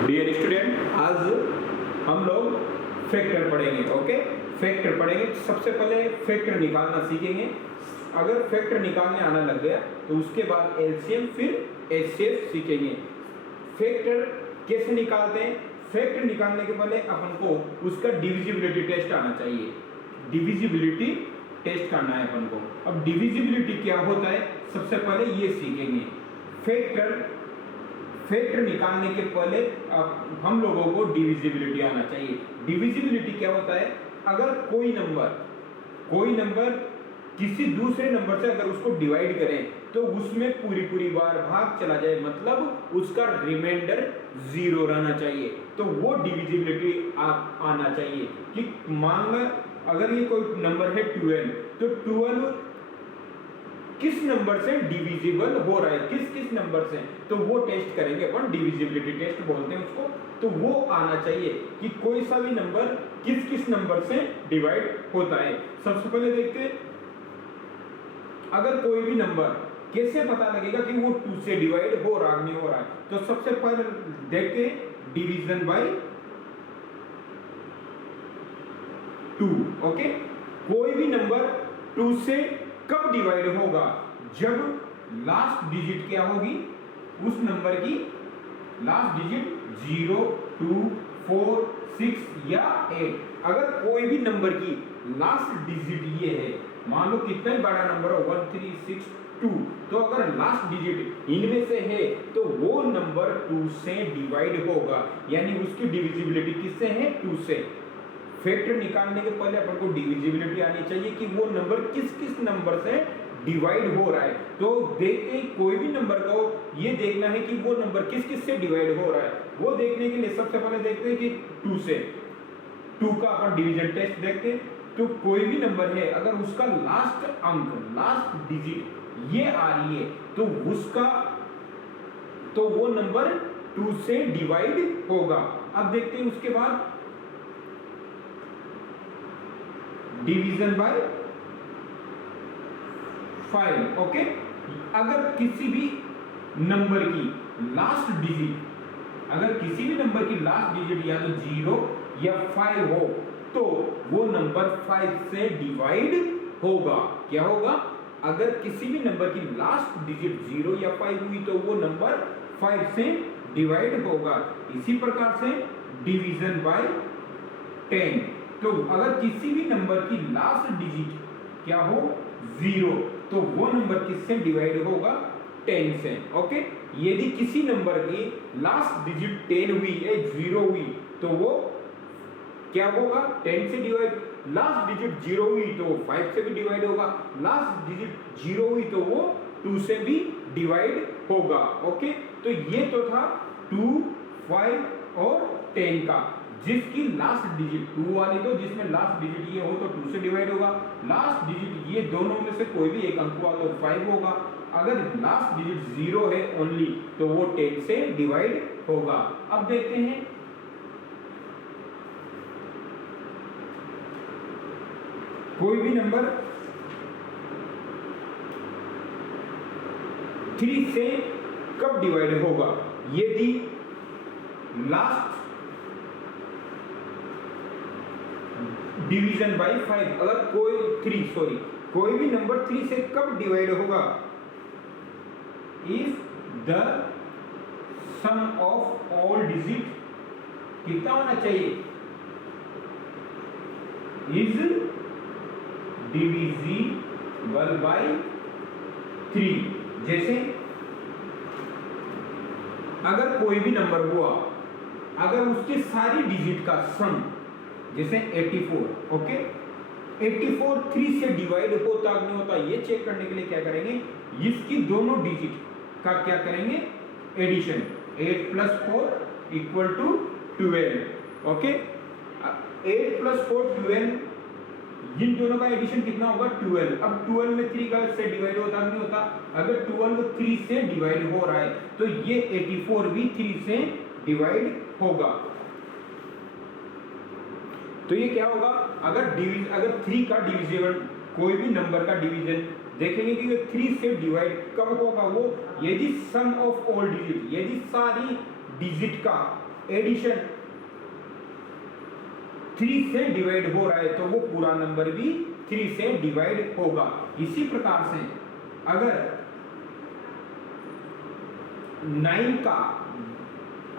Dear student, आज हम लोग फैक्टर पढ़ेंगे। ओके, फैक्टर पढ़ेंगे। सबसे पहले फैक्टर निकालना सीखेंगे। अगर फैक्टर निकालने आना लग गया तो उसके बाद एलसीएम फिर एचसीएफ सीखेंगे। फैक्टर कैसे निकालते हैं? फैक्टर निकालने के पहले अपन को उसका डिविजिबिलिटी टेस्ट आना चाहिए। डिविजिबिलिटी टेस्ट करना है अपन को। अब डिविजिबिलिटी क्या होता है सबसे पहले ये सीखेंगे। फैक्टर निकालने के पहले हम लोगों को डिविजिबिलिटी आना चाहिए। डिविजिबिलिटी क्या होता है? अगर कोई नंबर किसी दूसरे नंबर से अगर उसको डिवाइड करें तो उसमें पूरी बार भाग चला जाए, मतलब उसका रिमाइंडर 0 रहना चाहिए, तो वो डिविजिबिलिटी आना चाहिए। कि मान लो अगर ये कोई नंबर है 12, तो 12 किस नंबर से डिविजिबल हो रहा है, किस नंबर से, तो वो टेस्ट करेंगे अपन। डिविजिबिलिटी टेस्ट बोलते हैं उसको। तो वो आना चाहिए कि कोई सा भी नंबर किस नंबर से डिवाइड होता है। सबसे पहले देखते हैं, अगर कोई भी नंबर कैसे पता लगेगा कि वो 2 से डिवाइड हो रहा नहीं हो रहा है। तो सबसे पहले देखते हैं डिवीजन बाय 2। ओके, कोई भी नंबर 2 से कब डिवाइड होगा? जब लास्ट डिजिट क्या होगी उस नंबर की, लास्ट डिजिट 0, 2, 4, 6 या 8। अगर कोई भी नंबर की लास्ट डिजिट ये है, मान लो कितना बड़ा नंबर हो 1, 3, 6, 2, तो अगर लास्ट डिजिट इनमें से है तो वो नंबर 2 से डिवाइड होगा, यानी उसकी डिविजिबिलिटी किससे है? 2 से। फैक्टर निकालने के पहले अपन को डिविजिबिलिटी आनी चाहिए कि वो नंबर किस नंबर से डिवाइड हो रहा है। तो देखते ही कोई भी नंबर को ये देखना है कि वो नंबर किस से डिवाइड हो रहा है। वो देखने के लिए सबसे पहले देखते हैं कि 2 से, 2 का अपन डिवीजन टेस्ट देखते हैं। तो कोई भी नंबर है अगर उसका लास्ट अंक, लास्ट डिजिट ये आ रही है तो वो नंबर 2 से डिवाइड होगा। अब देखते हैं उसके बाद डिवीजन बाय 5। ओके, अगर किसी भी नंबर की लास्ट डिजिट या तो 0 या 5 हो तो वो नंबर 5 से डिवाइड होगा। क्या होगा? अगर किसी भी नंबर की लास्ट डिजिट 0 या 5 हुई तो वो नंबर 5 से डिवाइड होगा। इसी प्रकार से डिवीजन बाय 10। तो अगर किसी भी नंबर की लास्ट डिजिट क्या हो 0, तो वो नंबर किससे डिवाइड होगा? 10 से। ओके, यदि किसी नंबर की लास्ट डिजिट 10 हुई या 0 हुई तो वो क्या होगा? 10 से डिवाइड। लास्ट डिजिट 0 हुई तो वो 5 से भी डिवाइड होगा। लास्ट डिजिट 0 हुई तो वो 2 से भी डिवाइड होगा। ओके, तो ये तो था 2, 5 और 10 का। जिसकी लास्ट डिजिट 2 वाली, तो जिसमें लास्ट डिजिट ये हो तो 2 से डिवाइड होगा। लास्ट डिजिट ये दोनों में से कोई भी एक अंक हुआ तो 5 होगा। अगर लास्ट डिजिट 0 है ओनली तो वो 10 से डिवाइड होगा। अब देखते हैं कोई भी नंबर 3 से कब डिवाइड होगा? यदि लास्ट डिवीजन बाय 5, अगर कोई भी नंबर 3 से कब डिवाइड होगा? If the sum of all digit कितना होना चाहिए? Is divisible by 3। जैसे अगर कोई भी नंबर हुआ, अगर उसकी सारी डिजिट का सम, जैसे 84, ओके, 84 3 से डिवाइड होता नहीं होता, ये चेक करने के लिए क्या करेंगे? इसकी दोनों डिजिट का क्या करेंगे? एडिशन। 8 + 4 = 12। ओके, 8 + 4 12, इन दोनों का एडिशन कितना होगा? 12। अब 12 में 3 का से डिवाइड होता नहीं होता? अगर 12 3 से डिवाइड हो रहा है तो ये 84 भी 3 से डिवाइड होगा। तो ये क्या होगा? अगर 3 का डिविजिबल, कोई भी नंबर का डिवीजन देखेंगे कि 3 से डिवाइड कब होगा? वो यदि सम ऑफ ऑल डिजिट, यदि सारी डिजिट का एडिशन 3 से डिवाइड हो रहा है तो वो पूरा नंबर भी 3 से डिवाइड होगा। इसी प्रकार से अगर 9 का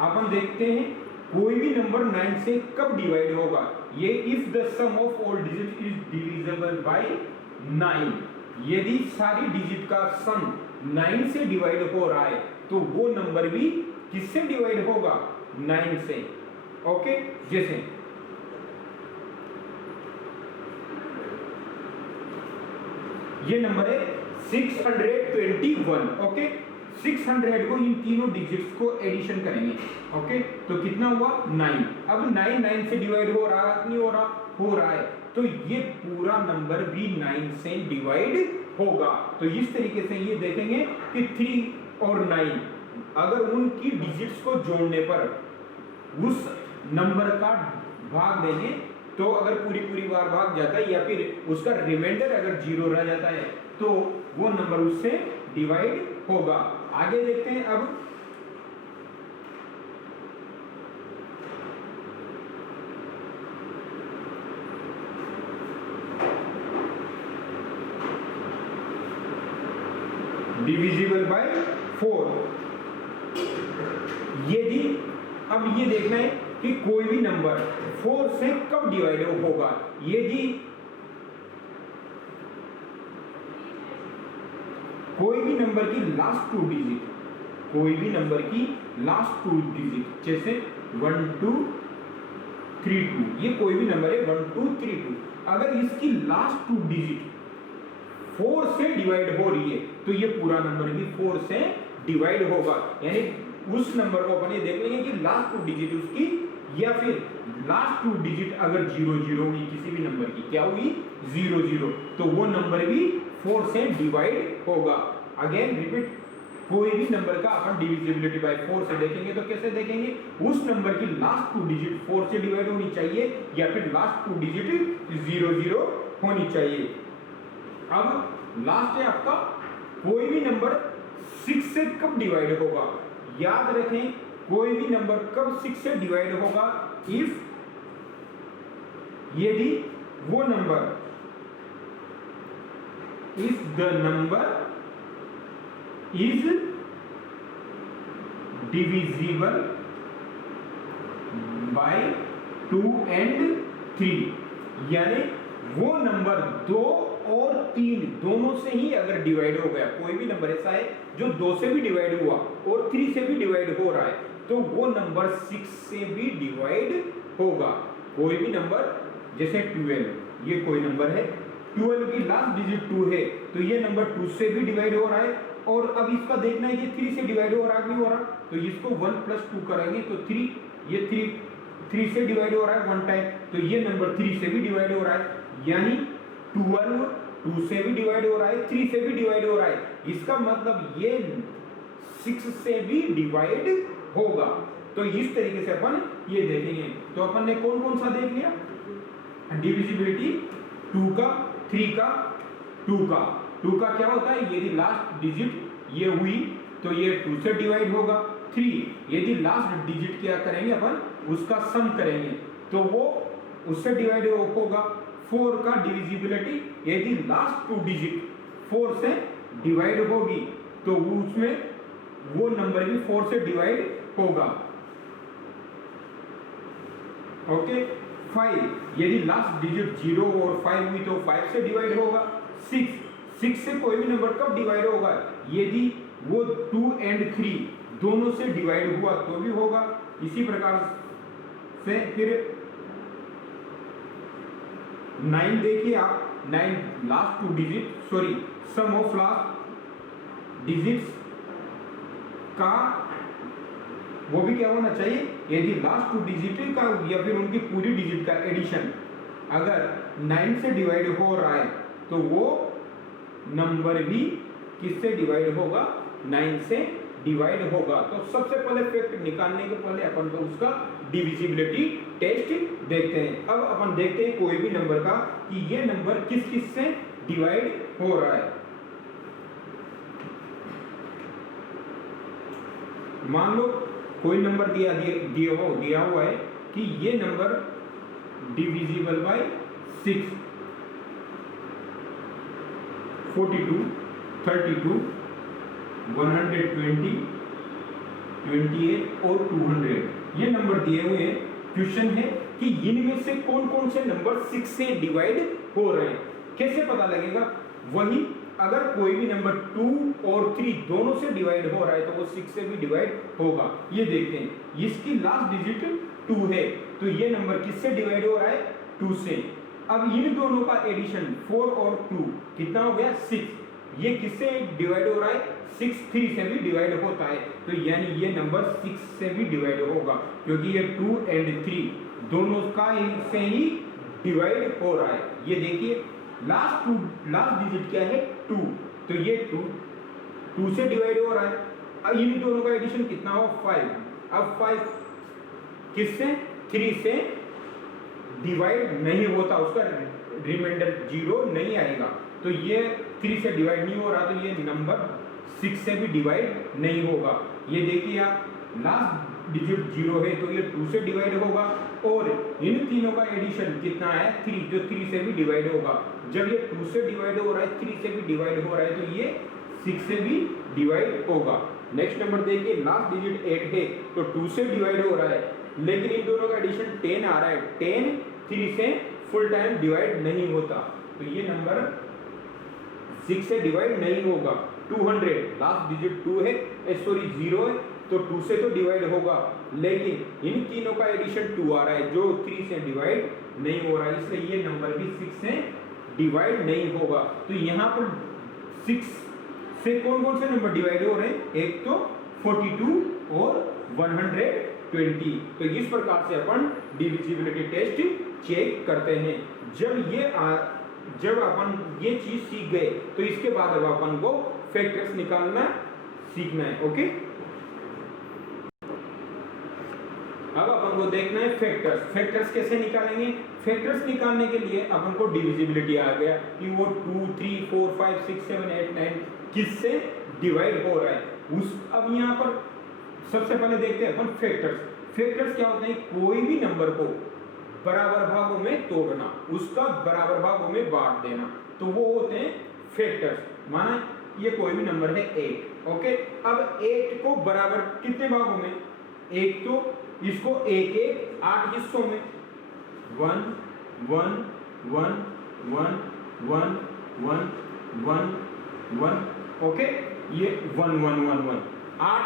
अपन देखते हैं कोई भी नंबर 9 से कब डिवाइड होगा, ये if the sum of all digit is divisible by 9, यदि सारी डिजिट का सम 9 से डिवाइड हो रहा है तो वो नंबर भी किससे डिवाइड होगा, 9 से। ओके, जैसे ये नंबर है 621। ओके, 600 को इन तीनों डिजिट्स को एडिशन करेंगे। ओके, तो कितना हुआ 9। अब 9 9 से डिवाइड हो रहा है, नहीं हो रहा, हो रहा है, तो ये पूरा नंबर भी 9 से डिवाइड होगा। तो इस तरीके से ये देखेंगे कि 3 और 9 अगर उनकी डिजिट्स को जोड़ने पर उस नंबर का भाग देंगे तो अगर पूरी बार भाग जाता है या फिर उसका रिमाइंडर अगर 0 रह जाता है तो वो नंबर उससे डिवाइड होगा। आगे देखते हैं अब डिविजिबल बाय 4। यदि अब ये देखना है कि कोई भी नंबर 4 से कब डिवाइड होगा, यदि कोई भी नंबर की लास्ट 2 डिजिट, कोई भी नंबर की लास्ट 2 डिजिट जैसे 1 2 3 2, ये कोई भी नंबर है 1 2 3 2, अगर इसकी लास्ट 2 डिजिट 4 से डिवाइड हो रही है तो ये पूरा नंबर भी 4 से डिवाइड होगा। यानी उस नंबर को अपन ये देख लेंगे कि लास्ट 2 डिजिट उसकी या फिर लास्ट 2 डिजिट अगर 0 0 हुई किसी भी नंबर की, क्या हुई 0 0, तो वो नंबर भी 4 से डिवाइड होगा। अगेन रिपीट, कोई भी नंबर का अपन डिविजिबिलिटी बाय 4 से देखेंगे तो कैसे देखेंगे, उस नंबर की लास्ट 2 डिजिट 4 से डिवाइड होनी चाहिए या फिर लास्ट 2 डिजिट 0 0 होनी चाहिए। अब लास्ट है आपका कोई भी नंबर 6 से कब डिवाइड होगा। याद रखें कोई भी नंबर कब 6 से डिवाइड होगा, इफ यदि वो number if the number is divisible bye 2 and 3, यानी वो नंबर 2 और 3 दोनों से ही अगर डिवाइड हो गया, कोई भी नंबर ऐसा है जो 2 से भी डिवाइड हुआ और 3 से भी डिवाइड हो रहा है तो वो नंबर 6 से भी डिवाइड होगा। कोई भी नंबर जैसे 12, ये कोई नंबर है 12 की लास्ट डिजिट 2 है तो ये नंबर 2 से भी डिवाइड हो रहा है और अब इसका देखना है कि 3 से डिवाइड हो रहा है, नहीं हो रहा, तो इसको 1 + 2 करेंगे तो 3, ये 3 से डिवाइड हो रहा है 1 टाइम, तो ये नंबर 3 से भी डिवाइड हो रहा है, यानी 12 2 से भी डिवाइड हो रहा है, 3 से भी डिवाइड हो रहा है, इसका मतलब ये 6 से भी डिवाइड होगा। तो इस तरीके से अपन ये देखेंगे। तो अपन ने कौन कौन सा देख लिया, डिविजिबिलिटी 2 का, 3 का, 2 का। 2 का क्या होता है, यदि लास्ट डिजिट ये हुई तो ये 2 से डिवाइड होगा। 3 यदि लास्ट डिजिट क्या करेंगे अपन, उसका सम करेंगे तो वो उससे डिवाइड होगा। 4 का डिविजिबिलिटी यदि लास्ट 2 डिजिट 4 से डिवाइड होगी तो उसमें वो नंबर भी 4 से डिवाइड होगा। ओके, 5 यदि लास्ट डिजिट 0 और 5 हुई तो 5 से डिवाइड होगा। 6 से कोई भी नंबर कब डिवाइड होगा, यदि वो 2 and 3 दोनों से डिवाइड हुआ तो भी होगा। इसी प्रकार से फिर 9 देखिए आप, 9 last 2 digit, sorry sum of last digits का वो भी क्या होना चाहिए, यदि लास्ट 2 डिजिट का या फिर उनकी पूरी डिजिट का एडिशन अगर 9 से डिवाइड हो रहा है तो वो नंबर भी किससे डिवाइड होगा, 9 से डिवाइड होगा। तो सबसे पहले फैक्ट निकालने के पहले अपन तो उसका डिविजिबिलिटी टेस्ट देखते हैं। अब अपन देखते हैं कोई भी नंबर का कि ये नंबर किस किस से डिवाइड हो रहा है। मान लो कोई नंबर दिया हुआ है कि ये नंबर डिविजिबल बाय 6, 42, 32, 120, 28 और 200 ये नंबर दिए हुए हैं। क्वेश्चन है कि इनमें से कौन कौन से नंबर 6 से डिवाइड हो रहे हैं, कैसे पता लगेगा? वही अगर कोई भी नंबर 2 और 3 दोनों से डिवाइड हो रहा है तो वो 6 से भी डिवाइड होगा। ये देखते हैं, इसकी लास्ट डिजिट 2 है तो ये नंबर किससे डिवाइड हो रहा है? 2 से। अब इन दोनों का एडिशन 4 और 2 कितना हो गया? 6। ये किससे डिवाइड हो रहा है? 6 3 से भी डिवाइड होता है, तो यानी ये नंबर 6 से भी डिवाइड होगा क्योंकि ये 2 एंड 3 दोनों का से ही डिवाइड हो रहा है। ये देखिए लास्ट डिजिट क्या है? 2, तो ये 2 से डिवाइड हो रहा है। अब इन दोनों का एडिशन कितना हो? 5। अब 5 किससे? 3 से डिवाइड नहीं होता, उसका रिमाइंडर 0 नहीं आएगा, तो ये 3 से डिवाइड नहीं हो रहा, तो ये नंबर 6 से भी डिवाइड नहीं होगा। ये देखिए आप, लास्ट डिजिट 0 है तो ये 2 से डिवाइड होगा और इन तीनों का एडिशन कितना है? 3, जो 3 से भी डिवाइड होगा। जब ये 2 से डिवाइड हो रहा है, 3 से भी डिवाइड हो रहा है, तो ये 6 से भी डिवाइड होगा। नेक्स्ट नंबर देखिए, लास्ट डिजिट 8 है तो 2 से डिवाइड हो रहा है, लेकिन इन दोनों का एडिशन 10 आ रहा है। 10 3 से फुल टाइम डिवाइड नहीं होता, तो ये नंबर 6 से डिवाइड नहीं होगा। 200 लास्ट डिजिट 2 है, 0 है, तो 2 से तो डिवाइड होगा, लेकिन इन तीनों का एडिशन 2 आ रहा है जो 3 से डिवाइड नहीं हो रहा है, इसलिए ये नंबर भी 6 से डिवाइड नहीं होगा। तो यहाँ पर 6 से कौन कौन से नंबर डिवाइड हो रहे हैं? एक तो 42 और 120। तो इस प्रकार से अपन डिविजिबिलिटी टेस्ट चेक करते हैं। जब अपन ये चीज सीख गए तो इसके बाद अब अपन को फैक्टर्स निकालना सीखना है। ओके, अब अपन को देखना है फैक्टर्स कैसे निकालेंगे। फैक्टर्स निकालने के लिए अपन को डिविजिबिलिटी आ गया कि वो 2 3 4 5 6 7 8 9 किससे डिवाइड हो रहा है। अब यहाँ पर सबसे पहले देखते हैं अपन फैक्टर्स क्या होते हैं? कोई भी नंबर को बराबर भागों में तोड़ना, उसका बराबर भागों में बांट देना, तो वो होते हैं फैक्टर्स। माना ये कोई भी नंबर है 8, ओके। अब 8 को बराबर कितने भागों में? एक तो इसको 8 हिस्सों में 1 1 1 1 1 1 1 1, ओके। ये 1 1 1 1 8,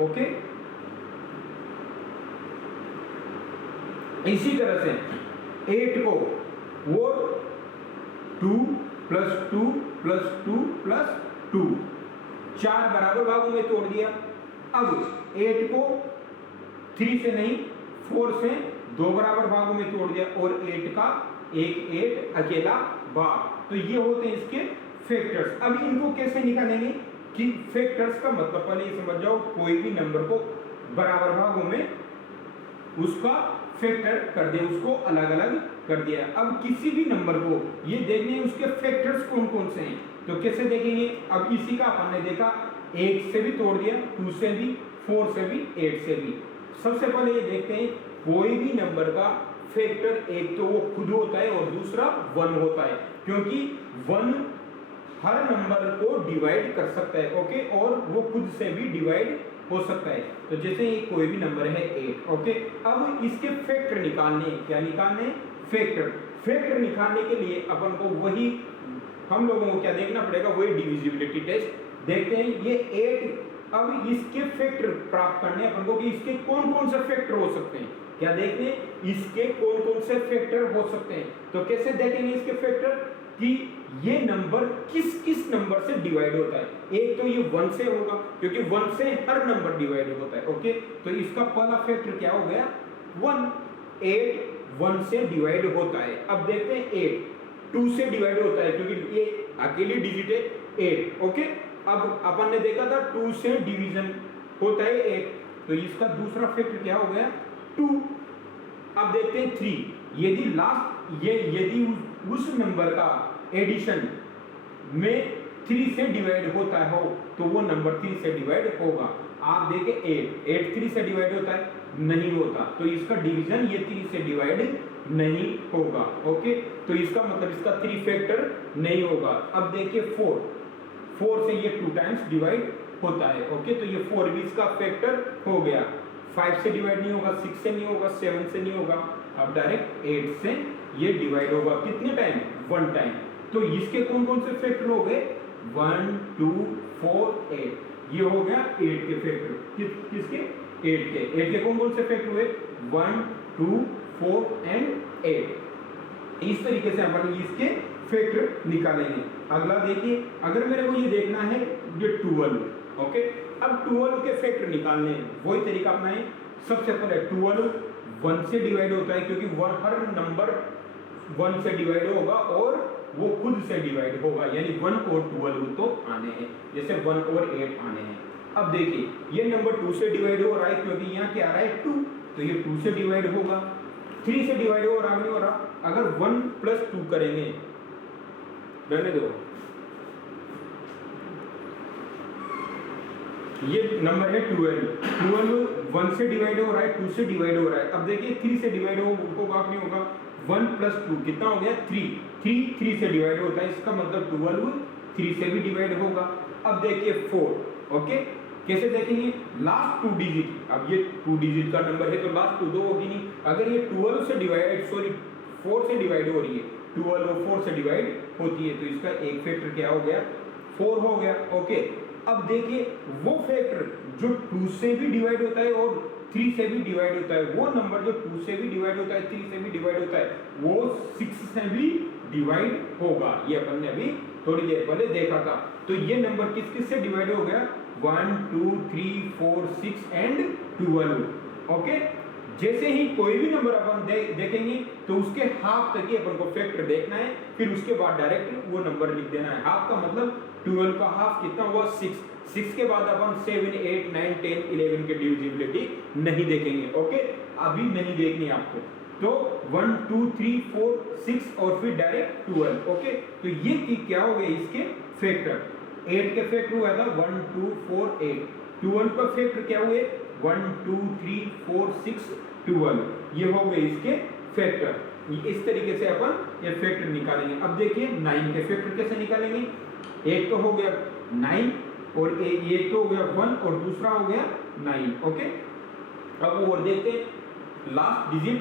ओके। इसी तरह से 8 को वो 2 + 2 + 2 + 2 4 बराबर भागों में तोड़ दिया। अब 8 को 3 से नहीं 4 से 2 बराबर भागों में तोड़ दिया और 8 का एक 8 अकेला भाग। तो ये होते हैं इसके फैक्टर्स। अब इनको कैसे निकालेंगे कि फैक्टर्स का मतलब पहले ये समझ जाओ, कोई भी नंबर को बराबर भागों में उसका फैक्टर कर दे, उसको अलग अलग कर दिया। अब किसी भी नंबर को ये देखने उसके फैक्टर्स कौन कौन से हैं, तो कैसे देखेंगे? अब इसी का अपन ने देखा, 1 से भी तोड़ दिया, 2 से भी, 4 से भी, 8 से भी। सबसे पहले ये देखते हैं कोई भी नंबर का फैक्टर एक तो वो खुद होता है और दूसरा 1 होता है, क्योंकि 1 हर नंबर को डिवाइड कर सकता है, ओके, और वो खुद से भी डिवाइड हो सकता है। तो जैसे ये कोई भी नंबर है 8, ओके। अब इसके फैक्टर निकालने, क्या निकालने? फैक्टर निकालने के लिए अपन को वही हम लोगों को क्या देखना पड़ेगा? वही डिविजिबिलिटी टेस्ट देखते हैं। ये 8, अब इसके फैक्टर प्राप्त करने अपन को कि इसके कौन कौन से फैक्टर हो सकते हैं, क्या देखते हैं? इसके कौन कौन से फैक्टर हो सकते हैं। तो कैसे देखेंगे इसके फैक्टर कि ये नंबर किस किस नंबर से डिवाइड होता है। एक तो ये 1 से होगा, क्योंकि 1 से हर नंबर डिवाइड होता है, ओके। तो इसका पहला फैक्टर क्या हो गया? 1। 8 1 से डिवाइड होता है। अब देखते हैं 8 2 से डिवाइड होता है, क्योंकि ये अकेली डिजिट है 8, ओके। अब अपन ने देखा था 2 से डिवीजन होता है 8, तो इसका दूसरा फैक्टर क्या हो गया? 2। अब देखते हैं 3। यदि उस नंबर का एडिशन में 3 से डिवाइड होता हो तो वो नंबर 3 से डिवाइड होगा। आप देखें 8 3 से डिवाइड होता है, नहीं होता, तो इसका डिवीजन ये 3 से डिवाइड नहीं होगा। ओके, तो इसका मतलब इसका 3 फैक्टर नहीं होगा। अब देखिए 4 से ये 2 टाइम्स डिवाइड होता है। ओके, तो ये 4 भी इसका फैक्टर हो गया। 5 से डिवाइड नहीं होगा, 6 से नहीं होगा, 7 से नहीं होगा, अब डायरेक्ट 8 से ये डिवाइड होगा। कितने टाइम? 1 टाइम। तो इसके कौन कौन से फैक्टर हो गए? 1 2 4 8। ये हो गया 8 के फैक्टर। किसके? 8 के कौन कौन से फैक्टर हुए? 1 2 4 एंड 8। इस तरीके से अपन इसके फैक्टर निकालेंगे। अगला देखिए, अगर मेरे को ये देखना है ये 12। ओके, अब 12 के फैक्टर निकालने हैं, वही तरीका अपनाएं। सबसे पहले 12 1 से डिवाइड होता है, क्योंकि हर नंबर 1 से डिवाइड होगा और वो खुद से डिवाइड होगा, यानी 1 और 12 तो आने हैं, जैसे 1 और 8 आने हैं। अब देखिए ये नंबर 2 से डिवाइड हो रहा है, क्योंकि यहाँ क्या आ रहा है 2, तो ये 2 से डिवाइड होगा। 3 से डिवाइड हो रहा, नहीं हो रहा। अगर 1 + 2 करेंगे, रहने दो, ये नंबर है 12 1 से डिवाइड हो रहा है, 2 से डिवाइड हो रहा है। अब देखिए 3 से डिवाइड होगा नहीं होगा। 1 + 2 कितना हो गया? 3 से डिवाइड होता है, इसका मतलब 12 3 से भी डिवाइड होगा। अब देखिए 4। ओके, कैसे देखेंगे? लास्ट 2 डिजिट, अब ये 2 डिजिट का नंबर है तो लास्ट 2 तो होगी नहीं। अगर ये 4 से डिवाइड हो रही है, 12 और 4 से डिवाइड होती है, तो इसका एक फैक्टर क्या हो गया? 4 हो गया। ओके, अब देखिए वो फैक्टर जो 2 से भी डिवाइड होता है और 3 से भी डिवाइड होता है, वो नंबर जो 2 से भी डिवाइड होता है, 3 से भी डिवाइड होता है, वो 6 से भी डिवाइड होगा। ये अपन ने अभी थोड़ी देर पहले देखा था। तो ये नंबर किस किस से डिवाइड हो गया? 1 2 3 4 6 एंड 12। ओके, जैसे ही कोई भी नंबर अपन देखेंगे तो उसके हाफ तक ही अपन को फैक्टर देखना है, फिर उसके बाद डायरेक्ट वो नंबर लिख देना है। हाफ का मतलब 12 का हाफ कितना हुआ? 6 के बाद अपन 7 8 9 10 11 के डिविजिबिलिटी नहीं देखेंगे। ओके, अभी नहीं देखनी आपको। तो 1 2 3 4 6 और फिर डायरेक्ट 12। ओके, तो ये क्या हो गए इसके फैक्टर? 8 के फैक्टर हुआ था 1 2 4 8। 12 का फैक्टर क्या हुए? 1 2 3 4 6 12। ये हो गए इसके फैक्टर। इस तरीके से अपन ये फैक्टर निकालेंगे। अब देखिए 9 के फैक्टर कैसे निकालेंगे? एक तो हो गया 9 और एक तो हो गया 1 और दूसरा हो गया 9। ओके, अब और देखते हैं लास्ट डिजिट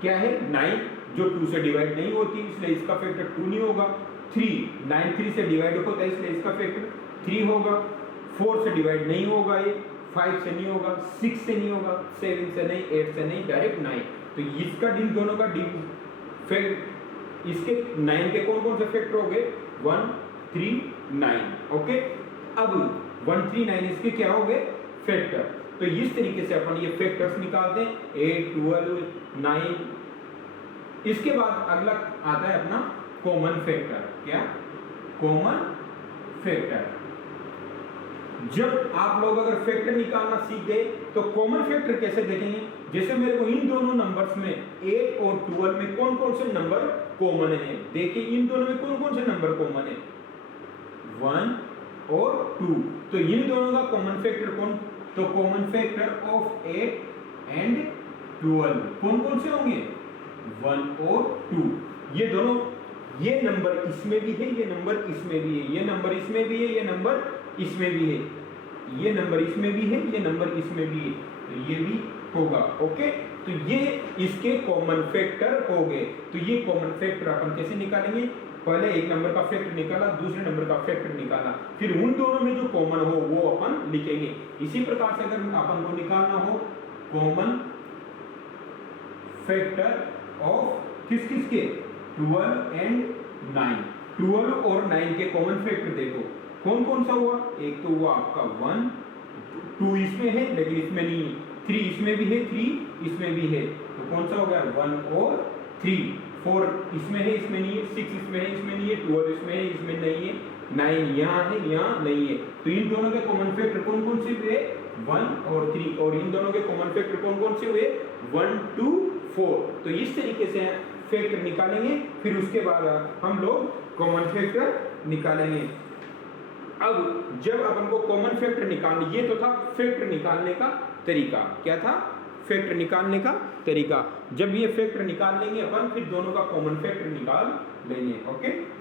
क्या है? 9, जो 2 से डिवाइड नहीं होती, इसलिए इसका फैक्टर 2 नहीं होगा। 9 3 से डिवाइड होता है, इसलिए इसका फैक्टर 3 होगा। 4 से डिवाइड नहीं होगा, ये 5 से नहीं होगा, 6 से नहीं होगा, 7 से नहीं, 8 से नहीं, डायरेक्ट 9। तो इसका दोनों का इसके 9 के कौन कौन से फैक्टर हो गए? 1 3 9। ओके, अब 1 3 9 इसके क्या हो गए? फैक्टर। तो इस तरीके से अपन ये फैक्टर्स निकालते हैं, 8 12 9। इसके बाद अगला आता है अपना कॉमन फैक्टर। क्या? Common factor. जब आप लोग अगर फैक्टर निकालना सीख गए तो कॉमन फैक्टर कैसे देखेंगे? जैसे मेरे को इन दोनों नंबर्स में 8 और 12 में कौन कौन से नंबर कॉमन है? देखिए इन दोनों में कौन कौन से नंबर कॉमन है? 1 और 2। तो इन दोनों का कॉमन फैक्टर कौन? तो कॉमन फैक्टर ऑफ 8 एंड 12 कौन कौन से होंगे? 1 और 2। ये दोनों, ये नंबर इसमें भी है, ये नंबर इसमें भी है, ये नंबर इसमें भी है, ये नंबर इसमें भी है, ये नंबर इसमें भी है, ये नंबर इसमें भी है, तो ये भी होगा। ओके, तो ये इसके कॉमन फैक्टर हो गए। तो ये कॉमन फैक्टर अपन कैसे निकालेंगे? पहले एक नंबर का फैक्टर निकाला, दूसरे नंबर का फैक्टर निकाला, फिर उन दोनों में जो कॉमन हो वो अपन लिखेंगे। इसी प्रकार से अगर अपन को निकालना हो कॉमन फैक्टर ऑफ किस किस के? 12 एंड 9। 12 और 9 के कॉमन फैक्टर देखो कौन कौन सा हुआ? एक तो हुआ आपका 1, 2 इसमें है लेकिन इसमें नहीं है, 3 इसमें भी है, 3 इसमें भी है, तो कौन सा हो गया? 1 और 3। 4 इसमें है, इसमें नहीं है, 6 इसमें है, इसमें नहीं है, 12 इसमें है, इसमें नहीं है, 9 यहाँ है, यहाँ नहीं है। तो इन दोनों के कॉमन फैक्टर कौन कौन से हुए? 1 और 3। और इन दोनों के कॉमन फैक्टर कौन कौन से हुए? 1 2 4। तो इस तरीके से फैक्टर निकालेंगे, फिर उसके बाद हम लोग कॉमन फैक्टर निकालेंगे। अब जब अपन को कॉमन फैक्टर निकालने, ये तो था फैक्टर निकालने का तरीका, क्या था, फैक्टर निकालने का तरीका। जब ये फैक्टर निकाल लेंगे अपन, फिर दोनों का कॉमन फैक्टर निकाल लेंगे। ओके।